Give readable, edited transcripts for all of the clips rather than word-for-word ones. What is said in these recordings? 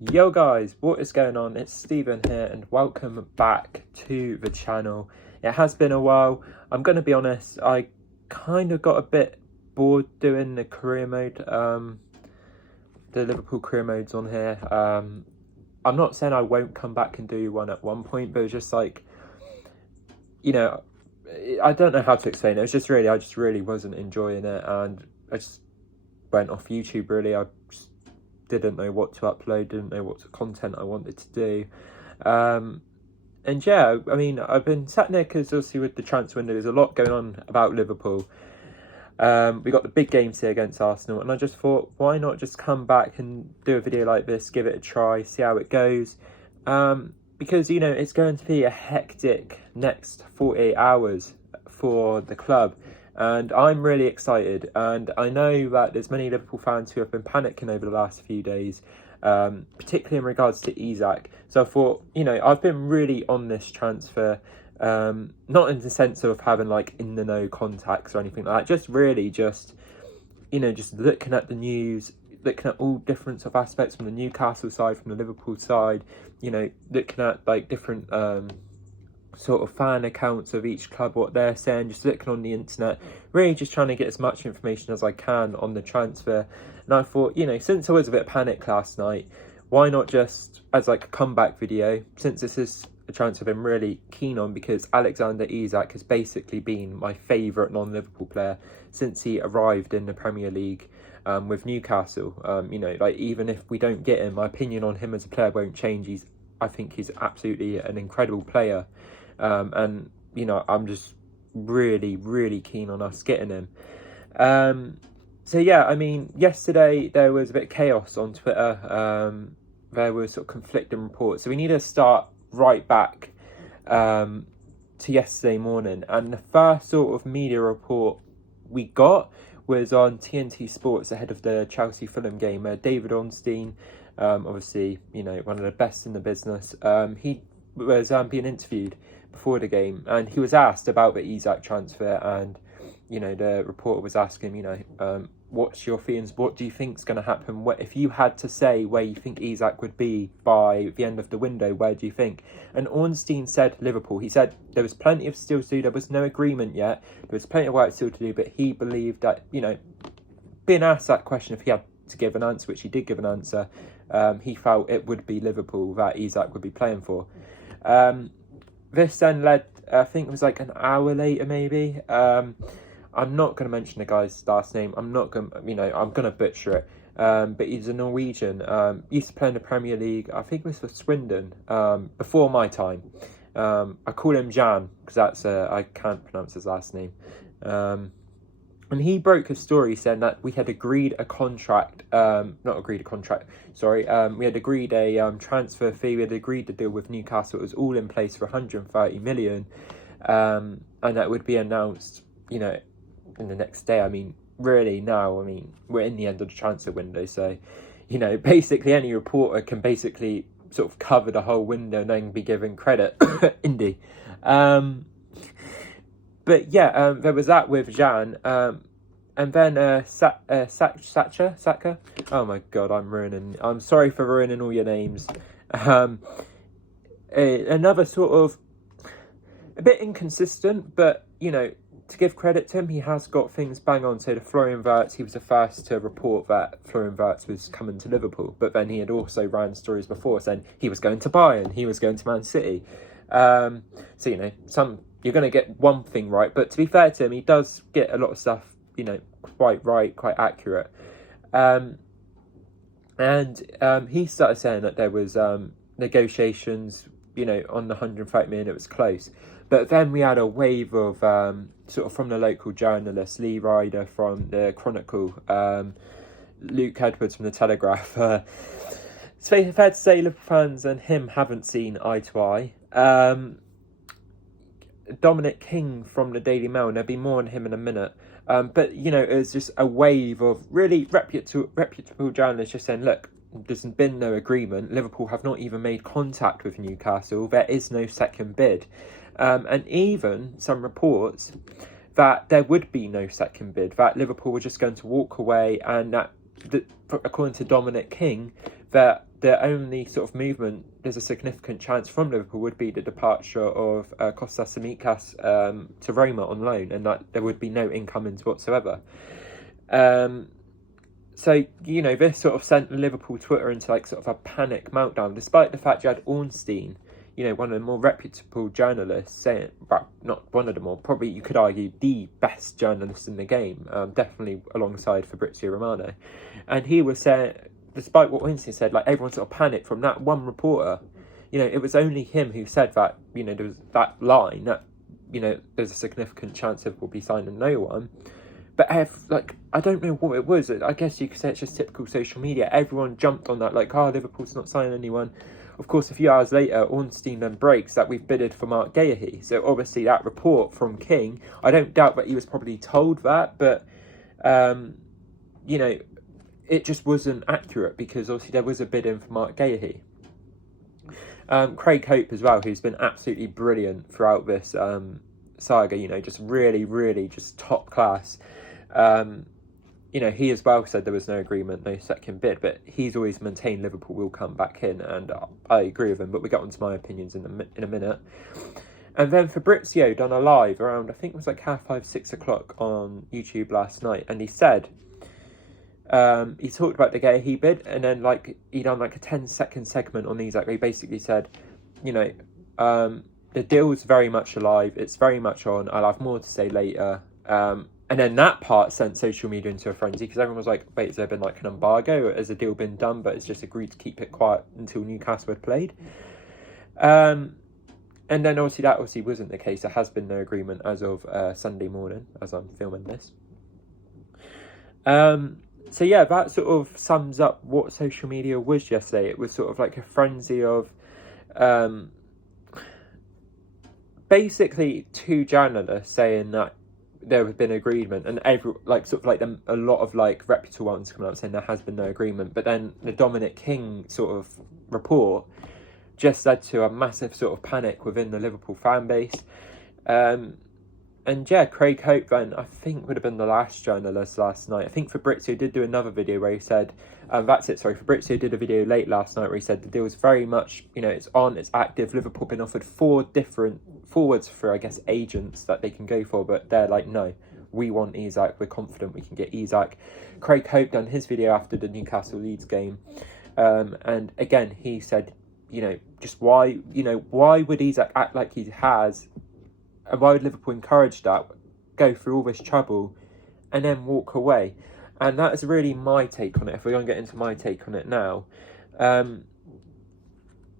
Yo guys, what is going on? It's Stephen here and welcome back to the channel. It has been a while. I'm going to be honest, I kind of got a bit bored doing the career mode, the Liverpool career modes on here. I'm not saying I won't come back and do one at one point, but it's just like, I don't know how to explain it. It's just really, I just really wasn't enjoying it, and I just went off YouTube really. I just didn't know what to upload, didn't know what content I wanted to do. And yeah, I mean, I've been sat there because obviously with the transfer window, there's a lot going on about Liverpool. We got the big games here against Arsenal, and I just thought, why not just come back and do a video like this, give it a try, see how it goes. Because, it's going to be a hectic next 48 hours for the club. And I'm really excited, and I know that there's many Liverpool fans who have been panicking over the last few days, particularly in regards to Isak. So I thought, I've been really on this transfer, not in the sense of having like in the know contacts or anything like that, just really just looking at the news, looking at all different sort of aspects from the Newcastle side, from the Liverpool side, looking at like different sort of fan accounts of each club, what they're saying, just looking on the internet, really just trying to get as much information as I can on the transfer. And I thought, since I was a bit of panic last night, why not just as like a comeback video, since this is a transfer I've been really keen on, because Alexander Isak has basically been my favourite non-Liverpool player since he arrived in the Premier League with Newcastle. Like even if we don't get him, my opinion on him as a player won't change. I think he's absolutely an incredible player. And I'm just really, really keen on us getting him. So yeah, I mean, yesterday there was a bit of chaos on Twitter. There were sort of conflicting reports. So we need to start right back to yesterday morning. And the first sort of media report we got was on TNT Sports ahead of the Chelsea-Fulham game. David Ornstein, obviously, one of the best in the business, he was being interviewed before the game, and he was asked about the Isak transfer, and the reporter was asking what's your feelings, what do you think's going to happen, if you had to say where you think Isak would be by the end of the window, where do you think? And Ornstein said Liverpool. He said there was plenty of still to do, there was no agreement yet, there was plenty of work still to do, but he believed that, being asked that question, if he had to give an answer, which he did give an answer, he felt it would be Liverpool that Isak would be playing for. This then led, I think it was like an hour later maybe. I'm not going to mention the guy's last name. I'm not going to, I'm going to butcher it. But he's a Norwegian. Used to play in the Premier League. I think it was for Swindon, before my time. I call him Jan because that's, I can't pronounce his last name. And he broke a story saying that we had agreed a contract, we had agreed a transfer fee, we had agreed to deal with Newcastle, it was all in place for 130 million, and that would be announced, in the next day. I mean, really now, we're in the end of the transfer window, so, basically any reporter can basically sort of cover the whole window and then be given credit. Indy. But yeah, there was that with Jan, and then Saka. Oh my god, I'm sorry for ruining all your names. Another sort of a bit inconsistent, but to give credit to him, he has got things bang on. So the Florian Wirtz, he was the first to report that Florian Wirtz was coming to Liverpool, but then he had also ran stories before saying he was going to Bayern, he was going to Man City. So you're going to get one thing right, but to be fair to him, he does get a lot of stuff, quite right, quite accurate. And he started saying that there was negotiations, on the 130 million, it was close. But then we had a wave of sort of from the local journalists, Lee Ryder from the Chronicle, Luke Edwards from the Telegraph. It's fair to say Liverpool fans and him haven't seen eye to eye. Dominic King from the Daily Mail, and there'll be more on him in a minute. But, it was just a wave of really reputable journalists just saying, look, there's been no agreement. Liverpool have not even made contact with Newcastle. There is no second bid. And even some reports that there would be no second bid, that Liverpool were just going to walk away, and that according to Dominic King, that the only sort of movement, there's a significant chance from Liverpool, would be the departure of Kostas Tsimikas to Roma on loan, and that there would be no incomings whatsoever. So, you know, this sort of sent Liverpool Twitter into like sort of a panic meltdown, despite the fact you had Ornstein, you know, one of the more reputable journalists, saying, well, not one of the more, probably you could argue the best journalist in the game, definitely alongside Fabrizio Romano. And he was saying, despite what Ornstein said, like everyone sort of panicked from that one reporter. You know, it was only him who said that, you know, there was that line that, you know, there's a significant chance of we'll be signing no one. But I don't know what it was. I guess you could say it's just typical social media. Everyone jumped on that, like, Liverpool's not signing anyone. Of course, a few hours later, Ornstein then breaks that we've bidded for Mark Gahey. So obviously that report from King, I don't doubt that he was probably told that, but, you know, it just wasn't accurate because obviously there was a bid in for Mark Gahey. Craig Hope as well, who's been absolutely brilliant throughout this saga, you know, just really, really just top class. You know, he as well said there was no agreement, no second bid, but he's always maintained Liverpool will come back in, and I agree with him, but we get on to my opinions in a minute. And then Fabrizio done a live around, I think it was like 5:30, 6 o'clock on YouTube last night, and he said, he talked about the Gahey bid, and then like he done like a 10-second segment on Isak where he basically said, you know, the deal's very much alive, it's very much on, I'll have more to say later. And then that part sent social media into a frenzy because everyone was like, wait, has there been like an embargo? Has the deal been done, but it's just agreed to keep it quiet until Newcastle had played? And then obviously that wasn't the case. There has been no agreement as of Sunday morning, as I'm filming this. So yeah, that sort of sums up what social media was yesterday. It was sort of like a frenzy of basically two journalists saying that there had been agreement, and a lot of like reputable ones coming out saying there has been no agreement. But then the Dominic King sort of report just led to a massive sort of panic within the Liverpool fan base. And yeah, Craig Hope then, I think, would have been the last journalist last night. I think Fabrizio did do another video where he said, Fabrizio did a video late last night where he said the deal is very much, you know, it's on, it's active. Liverpool been offered 4 different forwards for, I guess, agents that they can go for, but they're like, no, we want Isak, we're confident we can get Isak. Craig Hope done his video after the Newcastle Leeds game. And again, he said, you know, just why would Isak act like he has, and why would Liverpool encourage that, go through all this trouble, and then walk away? And that is really my take on it. If we're going to get into my take on it now,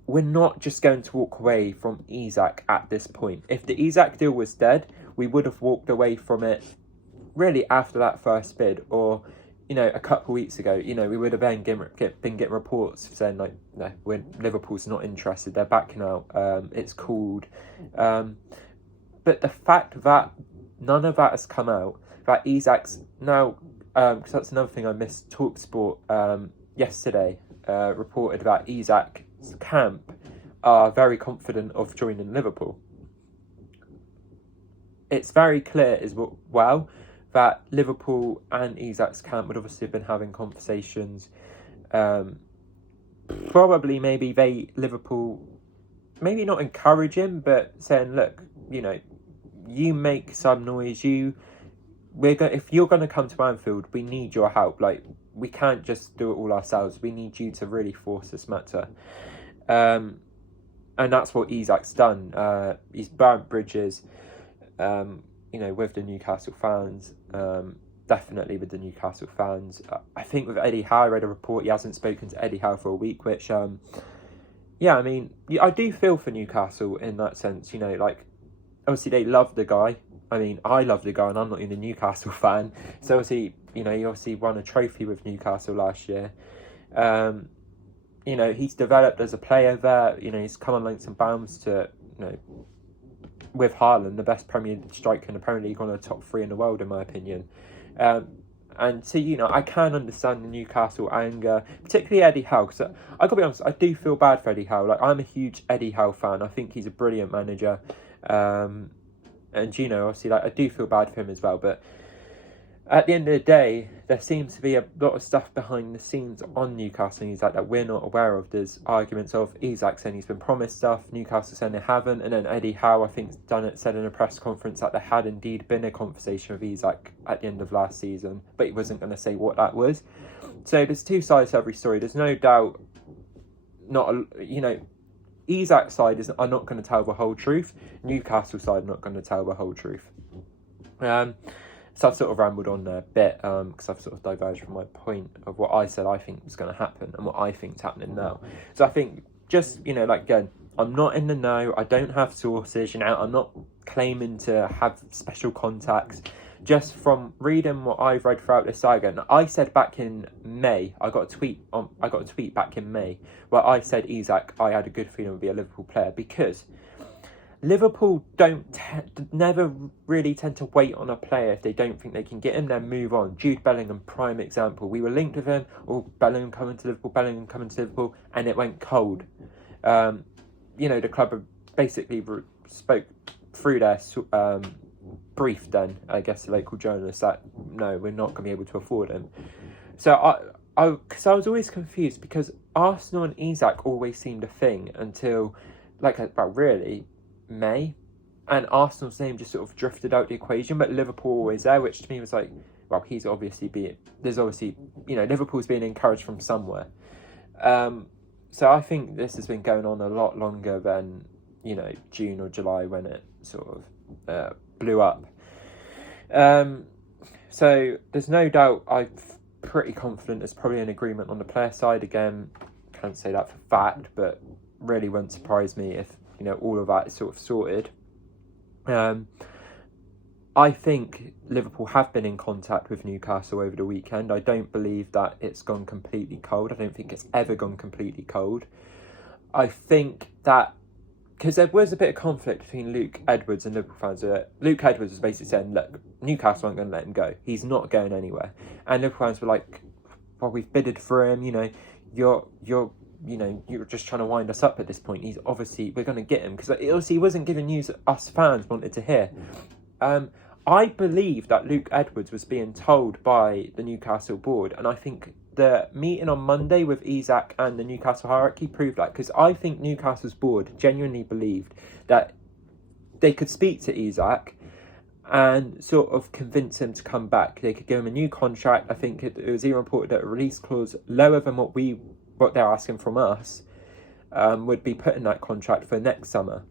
we're not just going to walk away from Isak at this point. If the Isak deal was dead, we would have walked away from it really after that first bid, or, you know, a couple of weeks ago. You know, we would have been getting reports saying like, no, Liverpool's not interested, they're backing out, it's called. But the fact that none of that has come out, that Isak's now, because that's another thing I missed, TalkSport yesterday reported that Isak's camp are very confident of joining Liverpool. It's very clear as well that Liverpool and Isak's camp would obviously have been having conversations. Probably maybe Liverpool, maybe not encourage him, but saying, look, you know, you make some noise. If you're going to come to Anfield, we need your help. Like, we can't just do it all ourselves. We need you to really force this matter. And that's what Isak's done. He's burnt bridges, you know, with the Newcastle fans. Definitely with the Newcastle fans. I think with Eddie Howe, I read a report he hasn't spoken to Eddie Howe for a week, which, yeah, I mean, I do feel for Newcastle in that sense. You know, like, obviously they love the guy. I mean, I love the guy and I'm not even a Newcastle fan. So obviously, you know, he obviously won a trophy with Newcastle last year. You know, he's developed as a player there. You know, he's come on leaps and bounds to, you know, with Haaland, the best Premier striker in the Premier League, one of the top 3 in the world, in my opinion. And so, you know, I can understand the Newcastle anger, particularly Eddie Howe, because I got to be honest, I do feel bad for Eddie Howe. Like, I'm a huge Eddie Howe fan. I think he's a brilliant manager. And, you know, obviously, like, I do feel bad for him as well. But at the end of the day, there seems to be a lot of stuff behind the scenes on Newcastle and Isak that we're not aware of. There's arguments of Isak saying he's been promised stuff, Newcastle saying they haven't, and then Eddie Howe, I think, said in a press conference that there had indeed been a conversation with Isak at the end of last season, but he wasn't going to say what that was. So there's two sides to every story. There's no doubt, Isak's side are not going to tell the whole truth. Newcastle side are not going to tell the whole truth. So I've sort of rambled on there a bit because I've sort of diverged from my point of what I said I think was going to happen and what I think's happening now. So I think just, again, I'm not in the know. I don't have sources, I'm not claiming to have special contacts. Just from reading what I've read throughout this saga, and I said back in May, I got a tweet back in May where I said Isak, I had a good feeling would be a Liverpool player, because Liverpool never really tend to wait on a player if they don't think they can get him, then move on. Jude Bellingham, prime example. We were linked with him, Bellingham coming to Liverpool, and it went cold. The club basically spoke through their brief then, I guess, the local journalists that, no, we're not going to be able to afford him. So because I was always confused, because Arsenal and Isak always seemed a thing until, about really May, and Arsenal's name just sort of drifted out the equation, but Liverpool always there, which to me was like, well, Liverpool's being encouraged from somewhere. So I think this has been going on a lot longer than, June or July when it sort of blew up. So there's no doubt, I'm pretty confident there's probably an agreement on the player side. Again, can't say that for fact, but really wouldn't surprise me if all of that is sort of sorted. I think Liverpool have been in contact with Newcastle over the weekend. I don't believe that it's gone completely cold. I don't think it's ever gone completely cold. I think that, because there was a bit of conflict between Luke Edwards and Liverpool fans. Luke Edwards was basically saying, look, Newcastle aren't going to let him go. He's not going anywhere. And Liverpool fans were like, well, we've bidded for him, you're just trying to wind us up at this point. He's obviously, we're going to get him, because obviously he wasn't giving news that us fans wanted to hear. I believe that Luke Edwards was being told by the Newcastle board, and I think the meeting on Monday with Isak and the Newcastle hierarchy proved that, because I think Newcastle's board genuinely believed that they could speak to Isak and sort of convince him to come back. They could give him a new contract. I think it was even reported that a release clause lower than what they're asking from us would be put in that contract for next summer.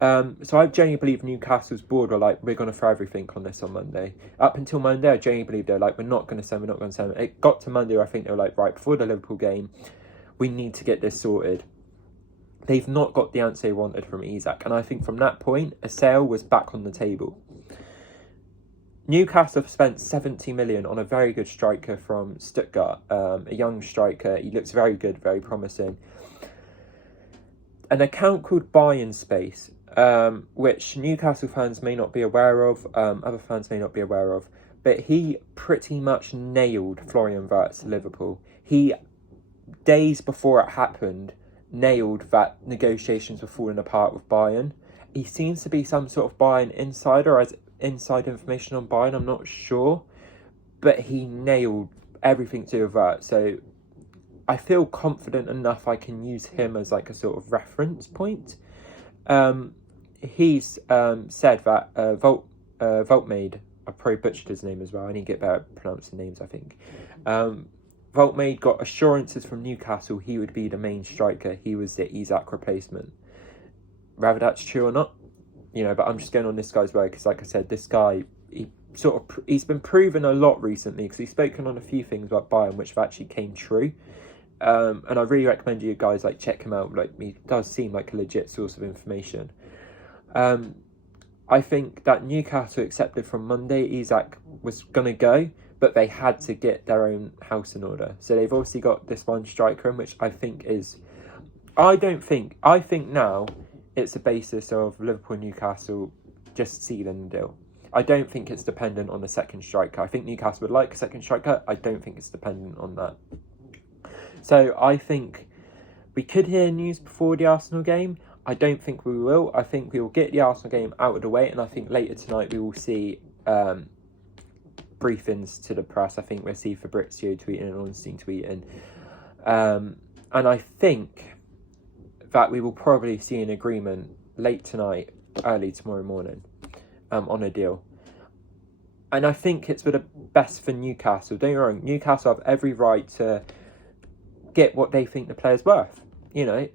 So I genuinely believe Newcastle's board were like, we're going to throw everything on this on Monday. Up until Monday, I genuinely believe they were like, we're not going to send. It got to Monday, I think they were like, right, before the Liverpool game, we need to get this sorted. They've not got the answer they wanted from Isak, and I think from that point, a sale was back on the table. Newcastle have spent 70 million on a very good striker from Stuttgart, a young striker. He looks very good, very promising. An account called Buy in Space, which Newcastle fans may not be aware of, other fans may not be aware of, but he pretty much nailed Florian Wirtz to Liverpool. He, days before it happened, nailed that negotiations were falling apart with Bayern. He seems to be some sort of Bayern insider, as inside information on Bayern, I'm not sure, but he nailed everything to do with that. So I feel confident enough I can use him as like a sort of reference point. He's said that Voltmade, I probably butchered his name as well, I need to get better at pronouncing names, I think. Voltmade got assurances from Newcastle he would be the main striker. He was the Isak replacement. Whether that's true or not, but I'm just going on this guy's way, because like I said, this guy, he's been proven a lot recently, because he's spoken on a few things about Bayern which have actually came true. And I really recommend you guys check him out. He does seem like a legit source of information. I think that Newcastle accepted from Monday Isak was going to go, but they had to get their own house in order. So they've obviously got this one striker in, which I think I think now it's a basis of Liverpool and Newcastle just sealing the deal. I don't think it's dependent on the second striker. I think Newcastle would like a second striker. I don't think it's dependent on that. So I think we could hear news before the Arsenal game. I don't think we will. I think we will get the Arsenal game out of the way, and I think later tonight we will see briefings to the press. I think we'll see Fabrizio tweeting and Ornstein tweeting. And I think that we will probably see an agreement late tonight, early tomorrow morning, on a deal. And I think it's for the best for Newcastle. Don't get me wrong, Newcastle have every right to get what they think the player's worth, you know.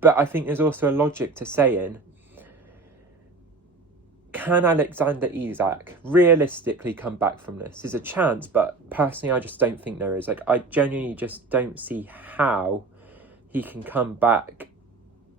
But I think there's also a logic to saying, can Alexander Isak realistically come back from this? There's a chance, but personally I just don't think there is. Like, I genuinely just don't see how he can come back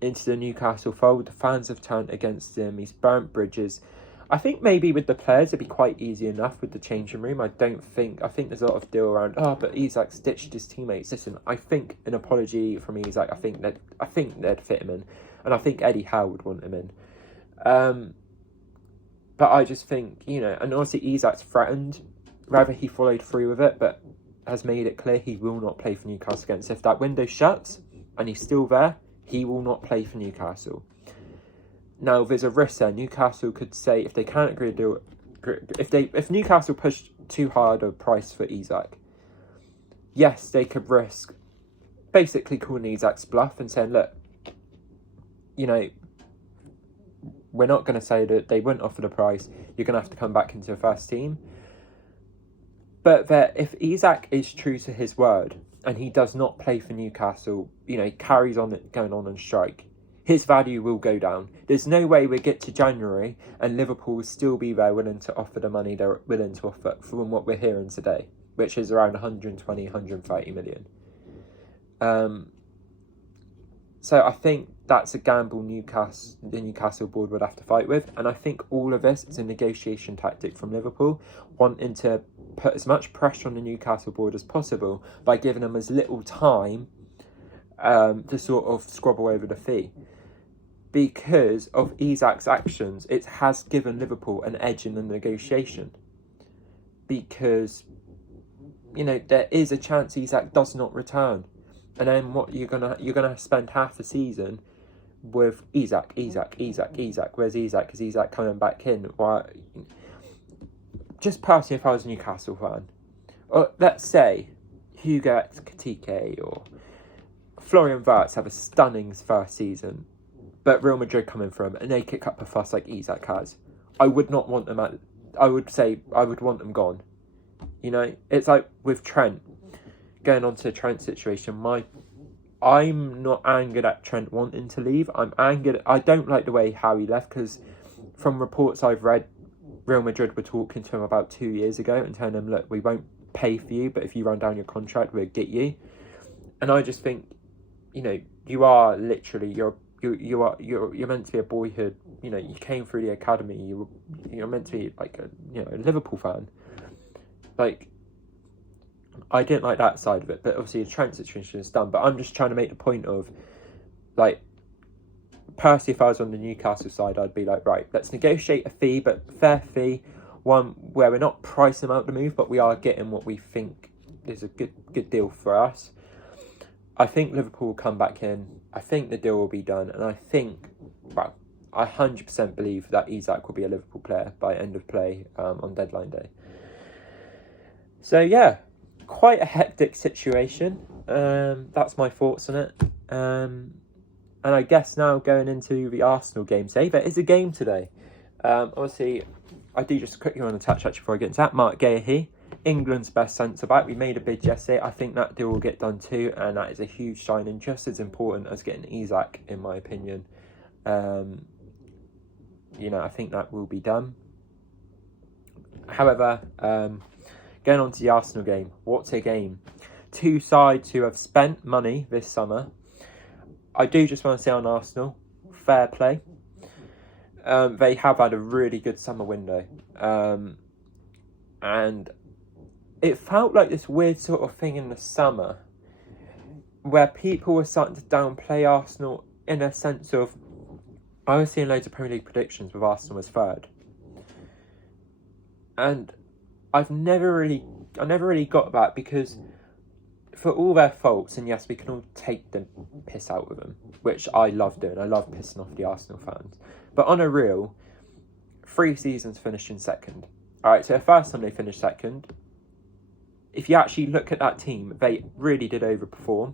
into the Newcastle fold. The fans have turned against him. He's burnt bridges. I think maybe with the players it'd be quite easy enough with the changing room. I think there's a lot of deal around, but Isak's ditched his teammates. Listen, I think an apology from Isak, I think they'd fit him in. And I think Eddie Howe would want him in. But I just think, you know, and obviously Isak's threatened, whether he followed through with it, but has made it clear he will not play for Newcastle again. So if that window shuts and he's still there, he will not play for Newcastle. Now, there's a risk there. Newcastle could say, if they can't agree to do it, if Newcastle pushed too hard a price for Isak, yes, they could risk basically calling Isak's bluff and saying, look, you know, we're not going to say that they wouldn't offer the price. You're going to have to come back into the first team. But that if Isak is true to his word and he does not play for Newcastle, you know, he carries on going on strike, his value will go down. There's no way we get to January and Liverpool will still be there willing to offer the money they're willing to offer from what we're hearing today, which is around 120, 130 million. So I think that's a gamble the Newcastle board would have to fight with. And I think all of this is a negotiation tactic from Liverpool, wanting to put as much pressure on the Newcastle board as possible by giving them as little time to sort of squabble over the fee. Because of Isak's actions, it has given Liverpool an edge in the negotiation. Because, you know, there is a chance Isak does not return. And then what you're gonna spend half the season with Isak. Where's Isak? Is Isak coming back in? Why? Just personally, if I was a Newcastle fan, or let's say Hugo Ekitike or Florian Wirtz have a stunning first season, but Real Madrid come in for him and they kick up a fuss like Isak has, I would not want them I would say I would want them gone. You know, it's like with Trent. Going on to the Trent situation, I'm not angered at Trent wanting to leave. I'm angered. I don't like the way how he left, because from reports I've read, Real Madrid were talking to him about 2 years ago and telling him, look, we won't pay for you, but if you run down your contract, we'll get you. And I just think, you know, you are literally you're meant to be a boyhood. You know, you came through the academy. You're meant to be like a Liverpool fan. Like, I didn't like that side of it, but obviously the Trent situation is done. But I'm just trying to make the point of, like, personally, if I was on the Newcastle side, I'd be like, right, let's negotiate a fee, but fair fee, one where we're not pricing them out the move, but we are getting what we think is a good deal for us. I think Liverpool will come back in. I think the deal will be done, and I think, well, I 100% believe that Isak will be a Liverpool player by end of play on deadline day. So yeah, quite a hectic situation. That's my thoughts on it. And I guess now going into the Arsenal game today, there is a game today. Obviously, I do just quickly want to touch actually before I get into that. Mark Guehi, England's best centre-back. We made a bid yesterday. I think that deal will get done too, and that is a huge signing, just as important as getting Isak, in my opinion. You know, I think that will be done. However, going on to the Arsenal game, what a game. Two sides who have spent money this summer. I do just want to say on Arsenal, fair play. They have had a really good summer window. And it felt like this weird sort of thing in the summer where people were starting to downplay Arsenal in a sense of, I was seeing loads of Premier League predictions with Arsenal as third. And I never really got that, because for all their faults, and yes, we can all take the piss out of them, which I love doing. I love pissing off the Arsenal fans. But on a real, 3 seasons finishing second. All right, so the first time they finished second, if you actually look at that team, they really did overperform.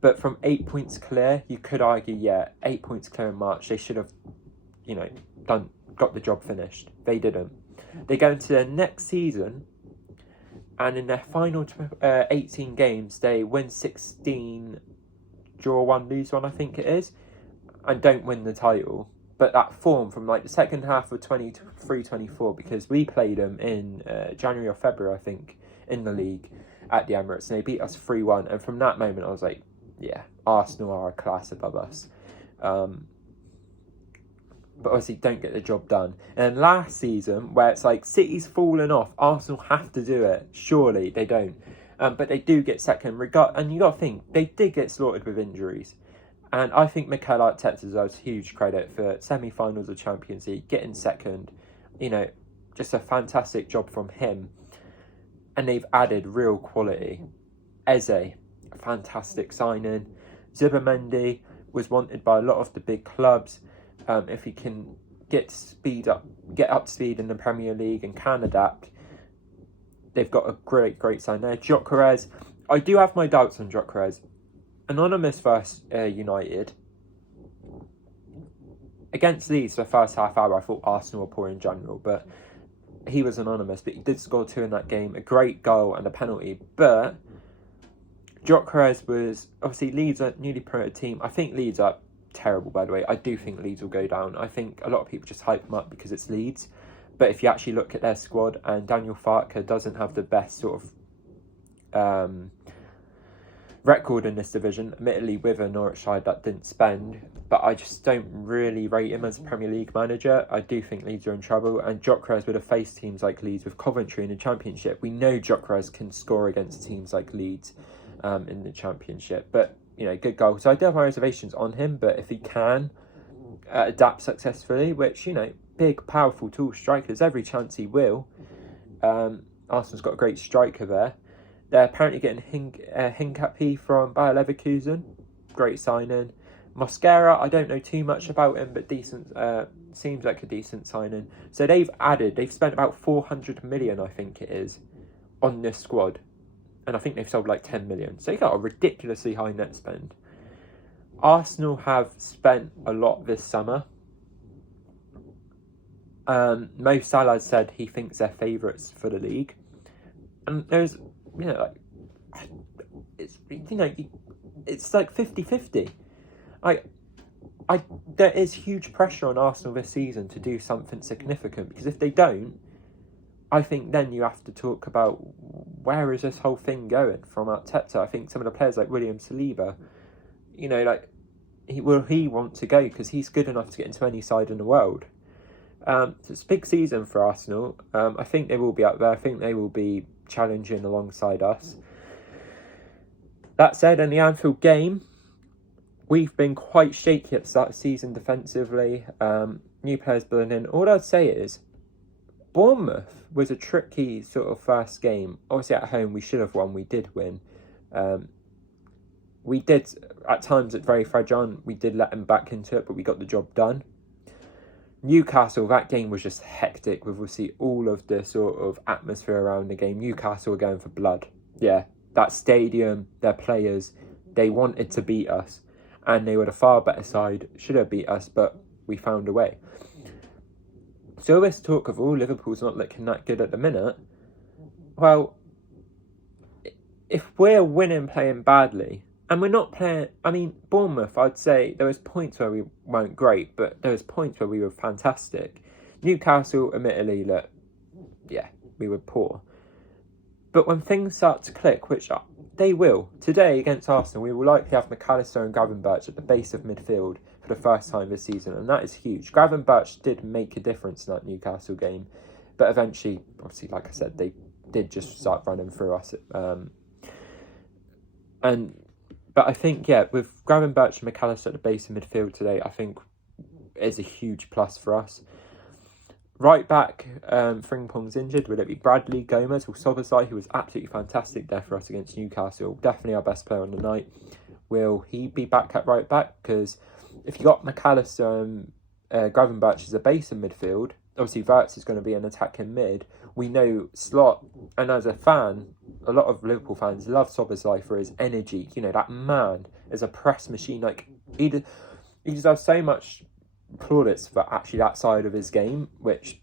But from 8 points clear, you could argue, 8 points clear in March, they should have, got the job finished. They didn't. They go into their next season, and in their final 18 games, they win 16, draw 1, lose 1, I think it is, and don't win the title. But that form from the second half of 23-24, because we played them in January or February, I think, in the league at the Emirates, and they beat us 3-1. And from that moment, I was like, yeah, Arsenal are a class above us. But obviously don't get the job done. And last season, where it's City's fallen off, Arsenal have to do it. Surely they don't. But they do get second. And you got to think, they did get slaughtered with injuries. And I think Mikel Arteta deserves huge credit for semi-finals of Champions League, getting second. Just a fantastic job from him. And they've added real quality. Eze, a fantastic signing. Zubimendi was wanted by a lot of the big clubs. If he can get up to speed in the Premier League and can adapt, they've got a great sign there. Gyökeres, I do have my doubts on Gyökeres. Anonymous versus United. Against Leeds, the first half hour, I thought Arsenal were poor in general, but he was anonymous. But he did score 2 in that game, a great goal and a penalty. But Gyökeres was, obviously, Leeds are a newly promoted team. I think Leeds are terrible, by the way. I do think Leeds will go down. I think a lot of people just hype them up because it's Leeds. But if you actually look at their squad, and Daniel Farke doesn't have the best sort of record in this division, admittedly with a Norwich side that didn't spend, but I just don't really rate him as a Premier League manager. I do think Leeds are in trouble, and Gyökeres would have faced teams like Leeds with Coventry in the Championship. We know Gyökeres can score against teams like Leeds in the Championship, but good goal. So I do have my reservations on him, but if he can adapt successfully, which, big, powerful, tall strikers, every chance he will. Arsenal's got a great striker there. They're apparently getting Hincapie from Bayer Leverkusen. Great signing. Mosquera, I don't know too much about him, but decent. Seems like a decent signing. So they've spent about 400 million, I think it is, on this squad. And I think they've sold 10 million. So they got a ridiculously high net spend. Arsenal have spent a lot this summer. Mo Salah said he thinks they're favourites for the league. And there's, it's 50-50. There is huge pressure on Arsenal this season to do something significant, because if they don't, I think then you have to talk about where is this whole thing going from Arteta. I think some of the players like William Saliba, will he want to go because he's good enough to get into any side in the world. So it's a big season for Arsenal. I think they will be up there. I think they will be challenging alongside us. That said, in the Anfield game, we've been quite shaky at the start of the season defensively. New players building in. All I'd say is, Bournemouth was a tricky sort of first game. Obviously at home we should have won. We did win. We did, at times, it's very fragile. We did let them back into it, but we got the job done. Newcastle, that game was just hectic with obviously all of the sort of atmosphere around the game. Newcastle were going for blood. Yeah, that stadium, their players, they wanted to beat us. And they were the far better side, should have beat us, but we found a way. So this talk of, Liverpool's not looking that good at the minute. Well, if we're winning playing badly, and we're not playing, Bournemouth, I'd say there was points where we weren't great, but there was points where we were fantastic. Newcastle, admittedly, we were poor. But when things start to click, which they will, today against Arsenal, we will likely have McAllister and Gravenberch at the base of midfield for the first time this season, and that is huge. Gravenberch did make a difference in that Newcastle game, but eventually, obviously, like I said, they did just start running through us. But I think, with Gravenberch and McAllister at the base of midfield today, I think is a huge plus for us. Right back, Frimpong's injured. Will it be Bradley, Gomez, or Sobosai, who was absolutely fantastic there for us against Newcastle? Definitely our best player on the night. Will he be back at right back? Because if you got McAllister and Gravenberch as a base in midfield, obviously Wirtz is going to be an attacking mid. We know Slot, and as a fan, a lot of Liverpool fans love Szoboszlai for his energy. You know, that man is a press machine. Like, he deserves so much plaudits for actually that side of his game, which,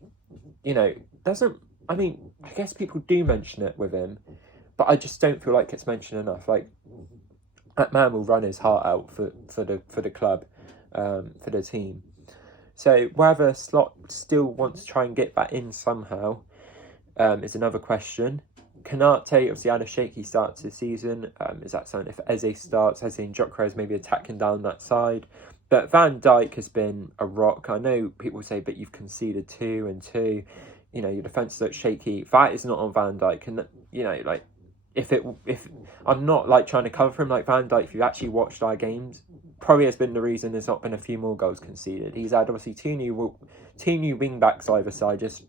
you know, doesn't... I mean, I guess people do mention it with him, but I just don't feel like it's mentioned enough. Like, that man will run his heart out for the club, for the team. So whether Slot still wants to try and get that in somehow is another question. Canate obviously had a shaky start to the season. Is that something if Eze starts? Eze and Gyökeres maybe attacking down that side. But Van Dijk has been a rock. I know people say, but you've conceded 2 and 2. You know, your defence looks shaky. That is not on Van Dijk. And, you know, like, if I'm not like trying to cover him like Van Dijk, if you've actually watched our games, probably has been the reason there's not been a few more goals conceded. He's had obviously two new wing backs either side, just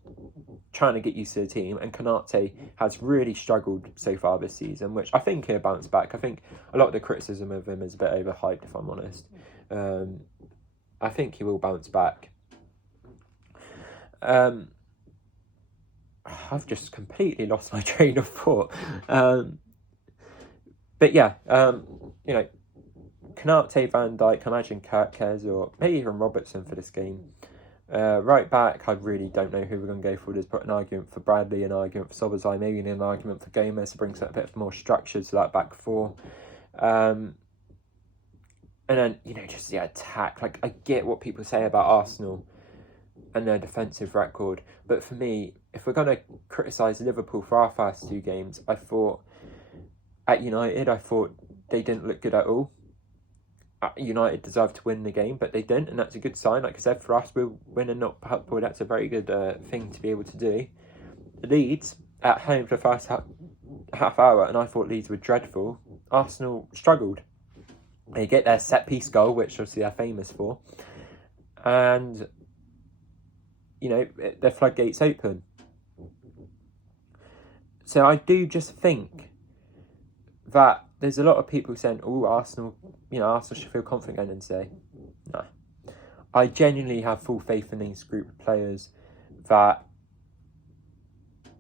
trying to get used to the team, and Canate has really struggled so far this season, which I think he'll bounce back. I think a lot of the criticism of him is a bit overhyped, if I'm honest. I think he will bounce back. I've just completely lost my train of thought. But yeah, you know, Canate, Van Dijk, imagine Gyökeres or maybe even Robertson for this game. Right back, I really don't know who we're going to go for. There's put an argument for Bradley, an argument for Szoboszlai, maybe an argument for Gomez to bring a bit more structure to that back four. And then, you know, just the attack. Like, I get what people say about Arsenal and their defensive record, but for me, if we're going to criticise Liverpool for our first 2 games, I thought at United, they didn't look good at all. United deserved to win the game, but they didn't, and that's a good sign. Like I said, for us, we'll win and not Liverpool. That's a very good thing to be able to do. Leeds at home for the first half hour, and I thought Leeds were dreadful. Arsenal struggled. They get their set piece goal, which obviously they're famous for, and you know, their floodgates open. So I do just think that there's a lot of people saying, "Oh, Arsenal should feel confident going and say, no." I genuinely have full faith in this group of players that,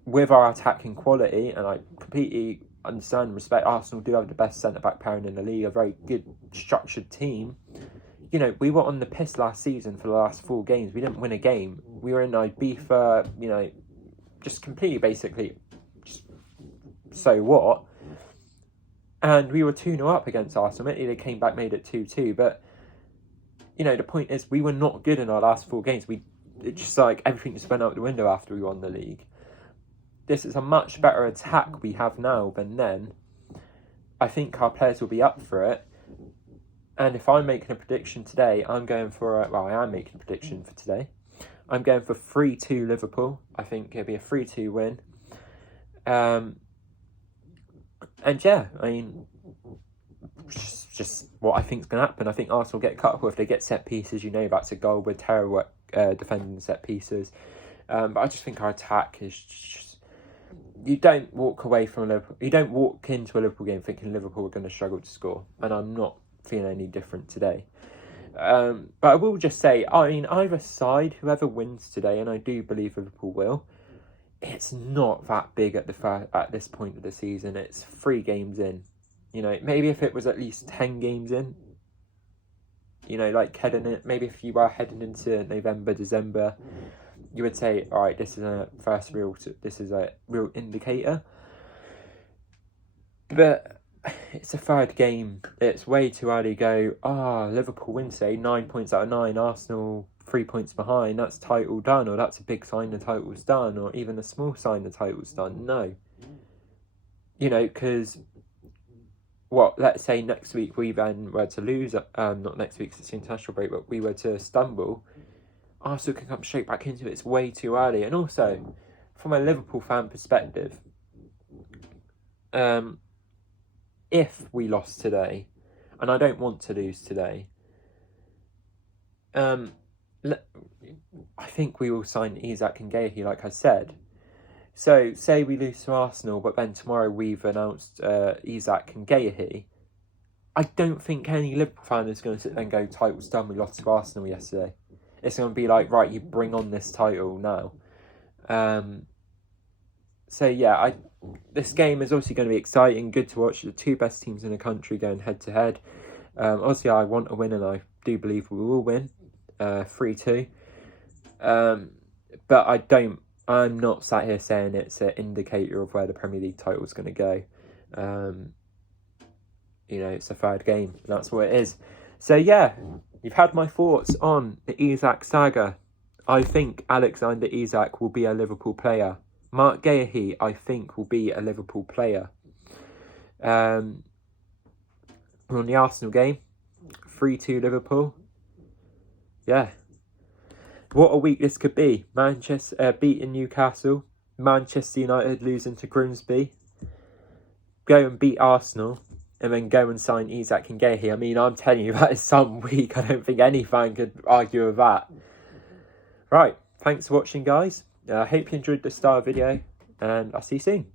with our attacking quality, and I completely understand and respect, Arsenal do have the best centre-back pairing in the league, a very good structured team. You know, we were on the piss last season for the last 4 games. We didn't win a game. We were in Ibiza, you know, just completely basically, just, so what? And we were 2-0 up against Arsenal. Maybe they came back, made it 2-2. But, you know, the point is, we were not good in our last 4 games. It just like everything just went out the window after we won the league. This is a much better attack we have now than then. I think our players will be up for it. And if I'm making a prediction today, I'm going for I am making a prediction for today. I'm going for 3-2 Liverpool. I think it'll be a 3-2 win. And yeah, I mean, just what I think is going to happen. I think Arsenal get cut off if they get set pieces. You know, that's a goal with terrible defending set pieces. But I just think our attack is just... You don't walk away from Liverpool. You don't walk into a Liverpool game thinking Liverpool are going to struggle to score. And I'm not feeling any different today. But I will just say, I mean, either side, whoever wins today, and I do believe Liverpool will, it's not that big at this point of the season. It's 3 games in. You know, maybe if it was at least 10 games in, you know, like maybe if you were heading into November, December, you would say, all right, this is a real indicator. But it's a 3rd game. It's way too early to go, Liverpool win, say, 9 points out of 9, Arsenal 3 points behind, that's title done, or that's a big sign the title's done, or even a small sign the title's done. No. You know, because, let's say next week we then were to lose, not next week, 'cause it's the international break, but we were to stumble, Arsenal can come straight back into it. It's way too early. And also, from a Liverpool fan perspective, if we lost today, and I don't want to lose today, I think we will sign Isak and Guehi, like I said. So, say we lose to Arsenal, but then tomorrow we've announced Isak and Guehi. I don't think any Liverpool fan is going to sit there and go, title's done, we lost to Arsenal yesterday. It's going to be like, right, you bring on this title now. So yeah, this game is obviously going to be exciting, good to watch. The two best teams in the country going head to head. Obviously, I want a win, and I do believe we will win, 3-2. But I'm not sat here saying it's an indicator of where the Premier League title is going to go. It's a third game, and that's what it is. So yeah, you've had my thoughts on the Isak saga. I think Alexander Isak will be a Liverpool player. Mark Guehi, I think, will be a Liverpool player. On the Arsenal game, 3-2 Liverpool. Yeah. What a week this could be. Manchester beating Newcastle. Manchester United losing to Grimsby. Go and beat Arsenal. And then go and sign Isak and Guehi. I mean, I'm telling you, that is some week. I don't think any fan could argue with that. Right. Thanks for watching, guys. I hope you enjoyed the style video. And I'll see you soon.